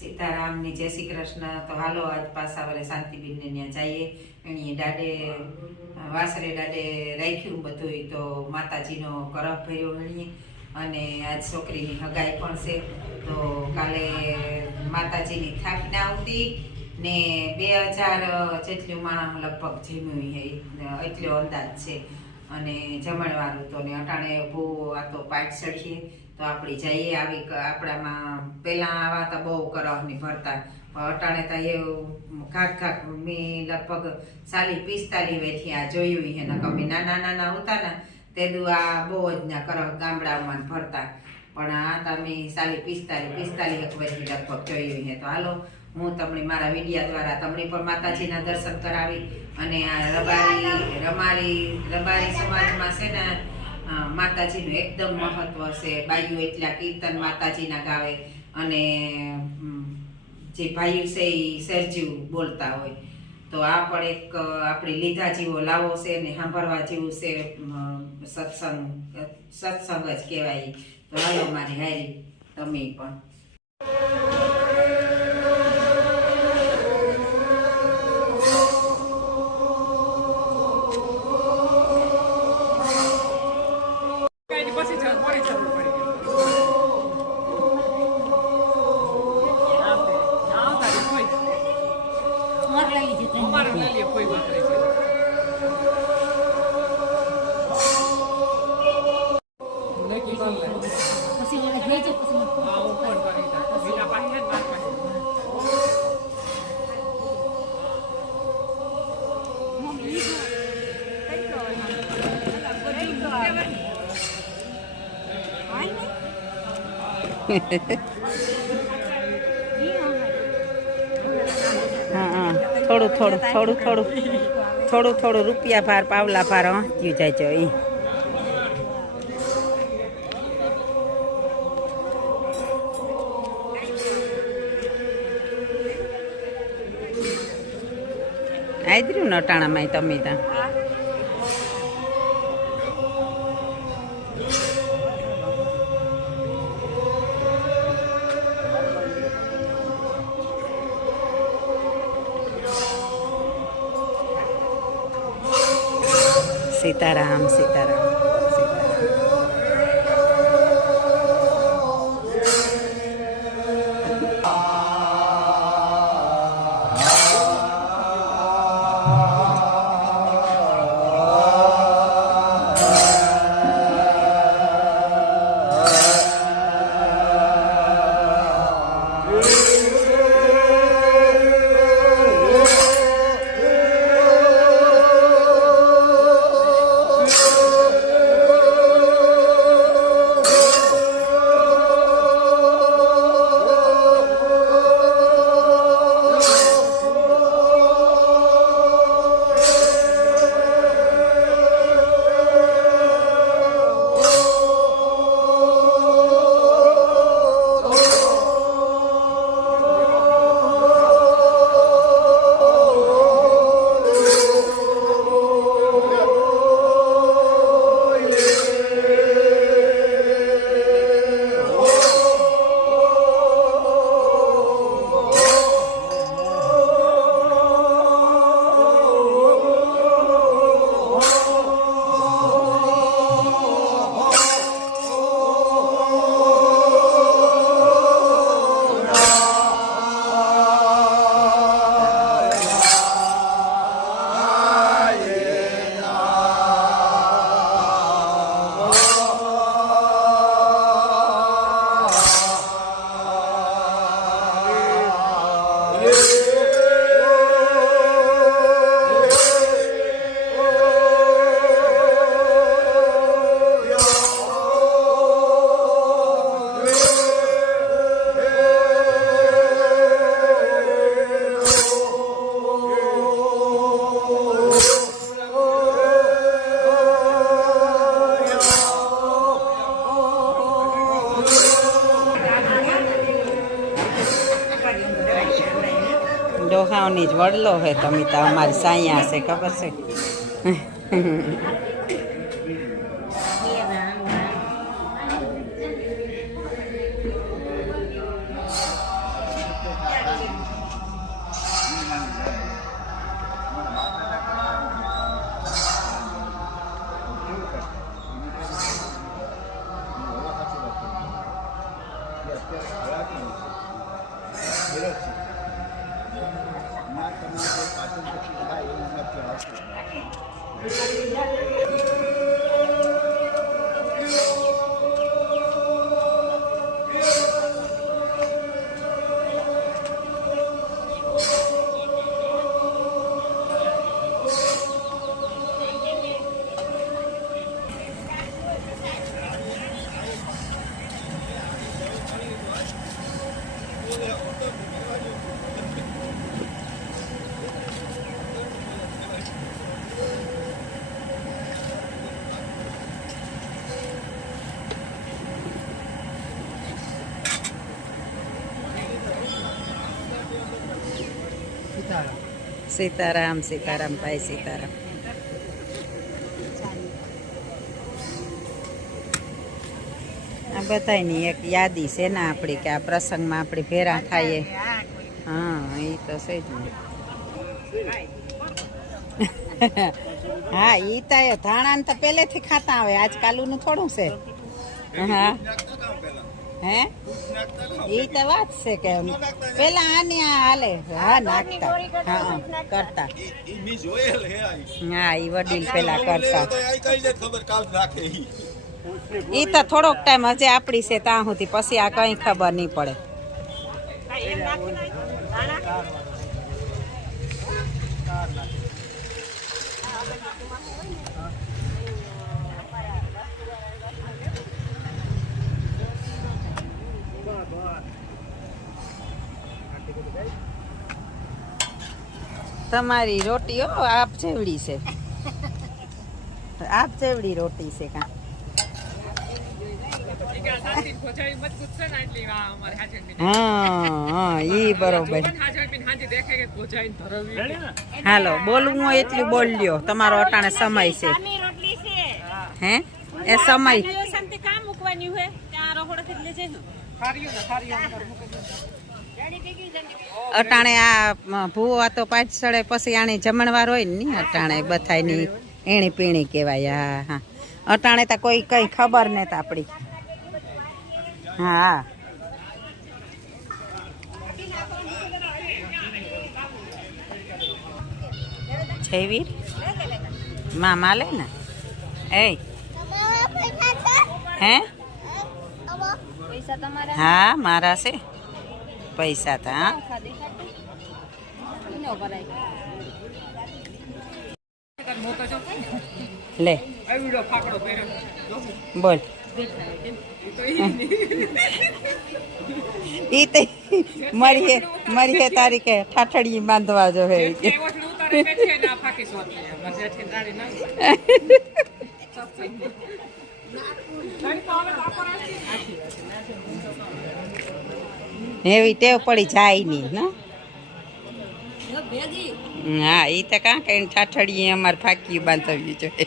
સીતારામની જય શ્રી કૃષ્ણ. તો હાલો આજ પાછા વરે શાંતિબીનને ત્યાં જઈએ. એની દાડે વાસરે દાડે રાખ્યું બધું, તો માતાજીનો કરહ ભર્યો એણીએ, અને આજ છોકરીની હગાઈ પણ છે. તો કાલે માતાજીની સ્થાપના આવતી ને 2000 જેટલું માણસ લગભગ જમ્યું એટલો અંદાજ છે. અને જમણવારું તો ને અટાણે બહુ આ તો પાટ ચડીએ તો આપણે જઈએ આવી આપણામાં પહેલાં આવા તો બહુ કરહની ભરતા, અટાણે તો એવું ઘાક મેં લગભગ 40-45 વેઠી આ જોયું હે ને. અમે નાના હતા ને તે દુ આ બહુ જ ના કરહ ગામડાઓમાં ભરતા, પણ આ તમે 40-45 વેઠી લગભગ જોયું હે. તો હાલો હું તમને મારા વિડીયા દ્વારા તમને પણ માતાજીના દર્શન કરાવી. અને આ રબારી સમાજમાં છે ને માતાજીનું એકદમ મહત્વ છે. બાઈઓ એટલા કીર્તન માતાજીના ગાવે, અને જે ભાઈઓ છે એ સરજીવ બોલતા હોય. તો આ પણ એક આપણે લીધા જેવો લાવો છે ને સાંભળવા જેવું છે. સત્સંગ જ કહેવાય. તો હાલો મારી હારી તમે પણ. હા, થોડું રૂપિયા ભાર પાવલા ભાર હંચ્યું જાય છે. આદર્યું નટાણામાં તમે ત્યાં સીતારામ સીતારામ. ડોહાઓની જ વડલો હે તમે તો. અમારી સાયા છે ખબર છે. સીતારામ સીતારામ ભાઈ સીતારામ. આ બધાની એક યાદી છે ને આપણી કે આ પ્રસંગમાં આપણે ભેરા થાઈએ. હા એ તો છે જ ને. હા એ તો ધાણા તો પહેલેથી ખાતા આવે, આજકાલનું થોડું છે. હા હે એ તો વાત છે કે પેલા આને આ હાલે. હા નાખતા, હા કરતા. હા એ વડીલ પેલા કરતા. ઈ તો થોડોક ટાઈમ હજી આપડી છે ત્યાં સુધી, પછી આ કઈ ખબર નહીં પડે. તમારી રોટીઓ આપ જેવડી છે, આપ જેવડી રોટી છે કા. હા ઈ બરોબર. હાલો બોલવું હોય એટલું બોલ લ્યો, તમારો અટાણે સમય છે. હે એ સમય અટાણે આ ભૂવા તો પાછળે પછી આની જમણવાર હોય ને અટાણે બધાની એણી પીણી કહેવાય. હા હા અટાણે તો કોઈ કઈ ખબર નથી આપડી. હા છેવીર મામા લે ને એ હે. હા મારા છે પૈસા તો. હા લે બોલ. ઈ તો મરીએ તારીખે ઠાઠડી બાંધવા જો હે. એવી ટેવ પડી જાય નહીં ને. હા એ તો કાં કઈ ઠાઠડીએ અમારે ફાંકી બાંધવી જોઈએ.